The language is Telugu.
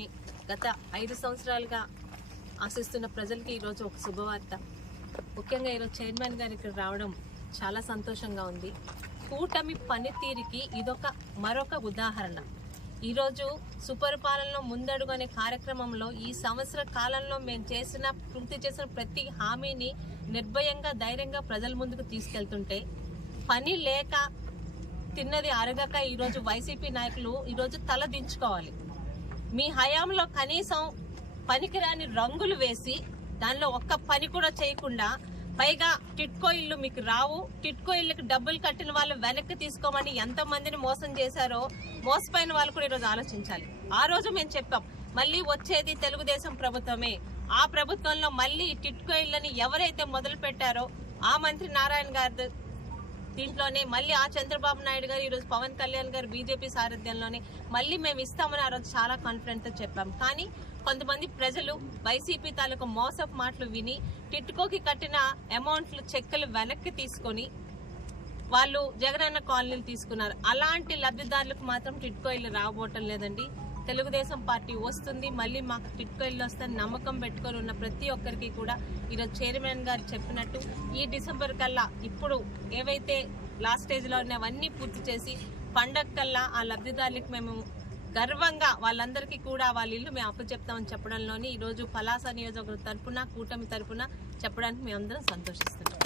రావాలని గత 5 సంవత్సరాలుగా ఆశిస్తున్న ప్రజలకి ఈరోజు ఒక శుభవార్త. ముఖ్యంగా ఈరోజు చైర్మన్ గారు ఇక్కడ రావడం చాలా సంతోషంగా ఉంది. కూటమి పనితీరుకి ఇదొక మరొక ఉదాహరణ. ఈరోజు సుపరిపాలనలో ముందడుగు అనే కార్యక్రమంలో ఈ సంవత్సర కాలంలో మేము పూర్తి చేసిన ప్రతి హామీని నిర్భయంగా ధైర్యంగా ప్రజల ముందుకు తీసుకెళ్తుంటే, పని లేక తిన్నది అరగక ఈరోజు వైసీపీ నాయకులు ఈరోజు తల దించుకోవాలి. మీ హయాంలో కనీసం పనికిరాని రంగులు వేసి దానిలో ఒక్క పని కూడా చేయకుండా, పైగా టిట్కో ఇల్లు మీకు రావు, టిట్కో ఇల్లుకి డబ్బులు కట్టిన వాళ్ళు వెనక్కి తీసుకోమని ఎంతమందిని మోసం చేశారో మోసపోయిన వాళ్ళు కూడా ఈరోజు ఆలోచించాలి. ఆ రోజు మేము చెప్పాం, మళ్ళీ వచ్చేది తెలుగుదేశం ప్రభుత్వమే. ఆ ప్రభుత్వంలో మళ్ళీ టిట్కో ఇళ్ళని ఎవరైతే మొదలు పెట్టారో ఆ మంత్రి నారాయణ గారు దీంట్లోనే మళ్ళీ ఆ చంద్రబాబు నాయుడు గారు, ఈరోజు పవన్ కళ్యాణ్ గారు బీజేపీ సారథ్యంలోనే మళ్ళీ మేము ఇస్తామని ఆ రోజు చాలా కాన్ఫిడెంట్ తో చెప్పాం. కానీ కొంతమంది ప్రజలు వైసీపీ తాలూకు మోసపు మాటలు విని టిట్కోకి కట్టిన అమౌంట్లు చెక్కులు వెనక్కి తీసుకొని వాళ్ళు జగనన్న కాలనీలు తీసుకున్నారు. అలాంటి లబ్ధిదారులకు మాత్రం టిట్కో ఇల్లు రాబోవటం లేదండి. తెలుగుదేశం పార్టీ వస్తుంది, మళ్ళీ మాకు టిట్కో ఇల్లు వస్తుందని నమ్మకం పెట్టుకొని ఉన్న ప్రతి ఒక్కరికి కూడా ఈరోజు చైర్మన్ గారు చెప్పినట్టు ఈ డిసెంబర్ కల్లా ఇప్పుడు ఏవైతే లాస్ట్ స్టేజ్ లో ఉన్నవన్నీ పూర్తి చేసి పండగ కల్లా ఆ లబ్ధిదారులకు మేము గర్వంగా వాళ్ళందరికీ కూడా వాళ్ళ ఇల్లు మేము అప్పచెప్తామని చెప్పడంలోని ఈరోజు పలాస నియోజకవర్గం తరఫున కూటమి తరఫున చెప్పడానికి మేమందరం సంతోషిస్తున్నాం.